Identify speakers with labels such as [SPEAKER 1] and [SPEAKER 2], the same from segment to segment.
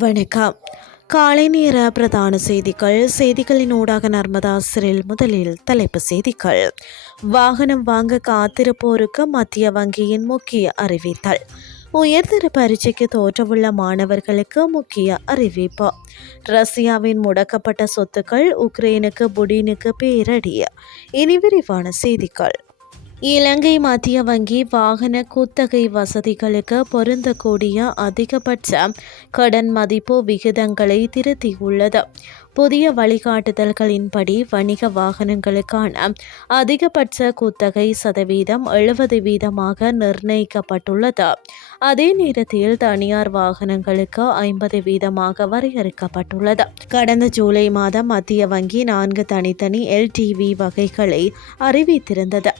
[SPEAKER 1] வணக்கம். காலை நேர பிரதான செய்திகள். செய்திகளின் ஊடாக நர்மதா சிறில் முதலில் தலைப்பு செய்திகள். வாகனம் வாங்க காத்திருப்போருக்கு மத்திய வங்கியின் முக்கிய அறிவித்தல். உயர்தர பரீட்சைக்கு தோற்றவுள்ள மாணவர்களுக்கு முக்கிய அறிவிப்பு. ரஷ்யாவின் முடக்கப்பட்ட சொத்துக்கள் உக்ரைனுக்கு புடினுக்கு பேரடி இனி விரிவான செய்திகள். இலங்கை மத்திய வங்கி வாகன குத்தகை வசதிகளுக்கு பொருந்தக்கூடிய அதிகபட்ச கடன் மதிப்பு விகிதங்களை திருத்தியுள்ளது. புதிய வழிகாட்டுதல்களின்படி வணிக வாகனங்களுக்கான அதிகபட்ச குத்தகை சதவீதம் எழுபது வீதமாக நிர்ணயிக்கப்பட்டுள்ளது. அதே நேரத்தில் தனியார் வாகனங்களுக்கு ஐம்பது வீதமாக வரையறுக்கப்பட்டுள்ளது. கடந்த ஜூலை மாதம் மத்திய வங்கி நான்கு தனித்தனி எல்டிவி வகைகளை அறிவித்திருந்தது.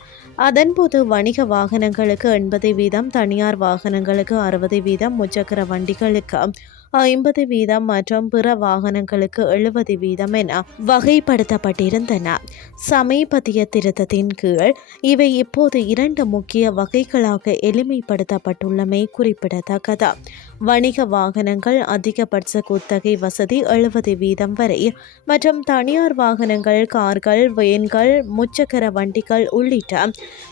[SPEAKER 1] அதன்போது வணிக வாகனங்களுக்கு எண்பது வீதம் தனியார் வாகனங்களுக்கு அறுபது வீதம் முச்சக்கர வண்டிகளுக்கு ஐம்பது வீதம் மற்றும் பிற வாகனங்களுக்கு எழுபது வீதம் என வகைப்படுத்தப்பட்டிருந்தன. சமீபத்திய திருத்தத்தின் கீழ் இவை இப்போது இரண்டு முக்கிய வகைகளாக எளிமைப்படுத்தப்பட்டுள்ளமை குறிப்பிடத்தக்கது. வணிக வாகனங்கள் அதிகபட்ச குத்தகை வசதி எழுபது வீதம் வரை மற்றும் தனியார் வாகனங்கள் கார்கள் வேன்கள் முச்சக்கர வண்டிகள் உள்ளிட்ட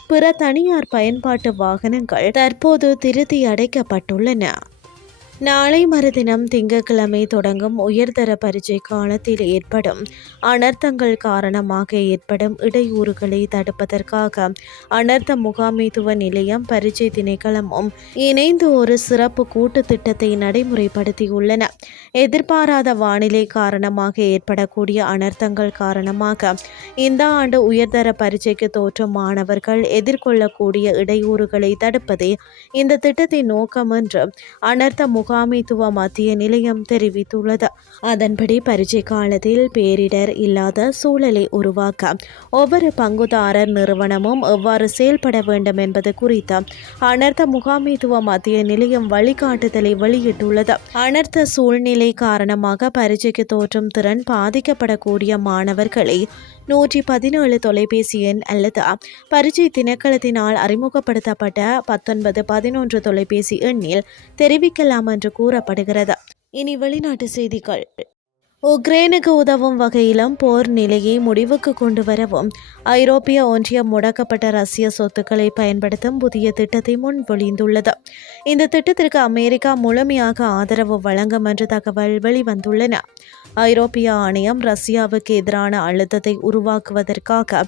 [SPEAKER 1] பிற தனியார் பயன்பாட்டு வாகனங்கள் தற்போது திருத்தி அடைக்கப்பட்டுள்ளன. நாளை மறுதினம் திங்கட்கிழமை தொடங்கும் உயர்தர பரீட்சை காலத்தில் ஏற்படும் அனர்த்தங்கள் காரணமாக ஏற்படும் இடையூறுகளை தடுப்பதற்காக அனர்த்த முகாமைத்துவ நிலையம் பரீட்சை திணைக்களமும் இணைந்து ஒரு சிறப்பு கூட்டு திட்டத்தை நடைமுறைப்படுத்தியுள்ளன. எதிர்பாராத வானிலை காரணமாக ஏற்படக்கூடிய அனர்த்தங்கள் காரணமாக இந்த ஆண்டு உயர்தர பரீட்சைக்கு தோற்றும் மாணவர்கள் எதிர்கொள்ளக்கூடிய இடையூறுகளை தடுப்பதே இந்த திட்டத்தின் நோக்கம் என்று அனர்த்த முகாமைத்துவ மத்திய நிலையம் தெரிவித்துள்ளது. அதன்படி பரீட்சை காலத்தில் பேரிடர் இல்லாத சூழலை உருவாக்க ஒவ்வொரு பங்குதாரர் நிறுவனமும் எவ்வாறு செயல்பட வேண்டும் என்பது குறித்து அனர்த்த முகாமைத்துவ மத்திய நிலையம் வழிகாட்டுதலை வெளியிட்டுள்ளது. அனர்த்த சூழ்நிலை காரணமாக பரீட்சைக்கு தோற்றும் திறன் பாதிக்கப்படக்கூடிய மாணவர்களை நூற்றி பதினேழு தொலைபேசி எண் அல்லது பரிச்சை திணைக்களத்தினால் அறிமுகப்படுத்தப்பட்ட பத்தொன்பது பதினொன்று தொலைபேசி எண்ணில் தெரிவிக்கலாம் என்று கூறப்படுகிறது. இனி வெளிநாட்டு செய்திகள். உக்ரைனுக்கு உதவும் வகையிலும் போர் நிலையை முடிவுக்கு கொண்டு வரவும். ஐரோப்பிய ஒன்றியம் முடக்கப்பட்ட ரஷ்ய சொத்துக்களை பயன்படுத்தும் புதிய திட்டத்தை முன்மொழிந்துள்ளது. இந்த திட்டத்திற்கு அமெரிக்கா முழுமையாக ஆதரவு வழங்கும் என்று தகவல் வெளிவந்துள்ளன. ஐரோப்பிய ஆணையம் ரஷ்யாவுக்கு எதிரான அழுத்தத்தை உருவாக்குவதற்காக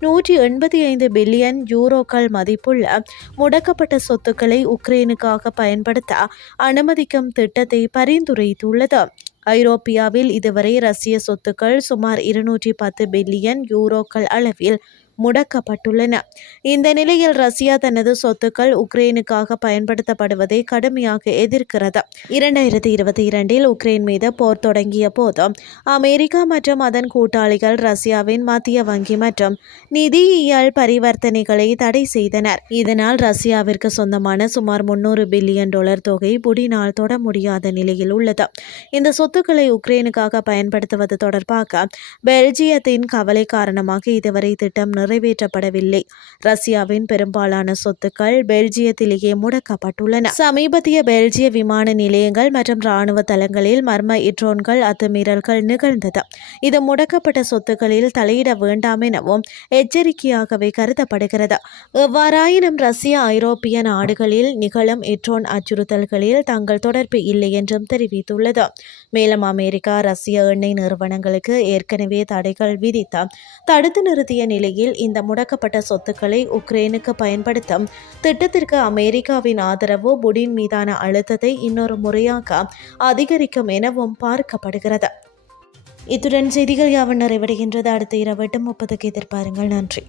[SPEAKER 1] நூற்றி எண்பத்தி ஐந்து பில்லியன் யூரோக்கள் மதிப்புள்ள முடக்கப்பட்ட சொத்துக்களை உக்ரைனுக்காக பயன்படுத்த அனுமதிக்கும் திட்டத்தை பரிந்துரைத்துள்ளது. ஐரோப்பியாவில் இதுவரை ரஷ்ய சொத்துக்கள் சுமார் இருநூற்றி பத்து பில்லியன் யூரோக்கள் அளவில் முடக்கப்பட்டுள்ளன. இந்த நிலையில் ரஷ்யா தனது சொத்துக்கள் உக்ரைனுக்காக பயன்படுத்தப்படுவதை கடுமையாக எதிர்க்கிறது. இரண்டாயிரத்தி இருபத்தி இரண்டில் உக்ரைன் மீது போர் தொடங்கிய போது அமெரிக்கா மற்றும் அதன் கூட்டாளிகள் ரஷ்யாவின் மத்திய வங்கி மற்றும் நிதியியல் பரிவர்த்தனைகளை தடை செய்தனர். இதனால் ரஷ்யாவிற்கு சொந்தமான சுமார் முன்னூறு பில்லியன் டாலர் தொகை புடினால் தொட முடியாத நிலையில் உள்ளது. இந்த சொத்துக்களை உக்ரைனுக்காக பயன்படுத்துவது தொடர்பாக பெல்ஜியத்தின் கவலை காரணமாக இதுவரை திட்டம் நிறைவேற்றப்படவில்லை. ரஷ்யாவின் பெரும்பாலான சொத்துக்கள் பெல்ஜியத்திலேயே முடக்கப்பட்டுள்ளன. சமீபத்திய பெல்ஜிய விமான நிலையங்கள் மற்றும் ராணுவ தளங்களில் மர்ம இட்ரோன்கள் அத்துமீறல்கள் நிகழ்ந்தது. இது முடக்கப்பட்ட சொத்துக்களில் தலையிட வேண்டாம் எனவும் எச்சரிக்கையாகவே கருதப்படுகிறது. எவ்வாறாயினும் ரஷ்ய ஐரோப்பிய நாடுகளில் நிகழும் இட்ரோன் அச்சுறுத்தல்களில் தங்கள் தொடர்பு இல்லை என்றும் தெரிவித்துள்ளது. மேலும் அமெரிக்கா ரஷ்ய எண்ணெய் நிறுவனங்களுக்கு ஏற்கனவே தடைகள் விதித்த தடுத்து நிறுத்திய நிலையில் இந்த முடக்கப்பட்ட சொத்துக்களை உக்ரைனுக்கு பயன்படுத்தும். திட்டத்திற்கு அமெரிக்காவின் ஆதரவு புடின் மீதான அழுத்தத்தை இன்னொரு முறையாக அதிகரிக்கும் எனவும் பார்க்கப்படுகிறது. இத்துடன் செய்திகள் யாவன் நிறைவடைகின்றது. அடுத்த இரவு எட்டு முப்பதுக்கு எதிர்பாருங்கள். நன்றி.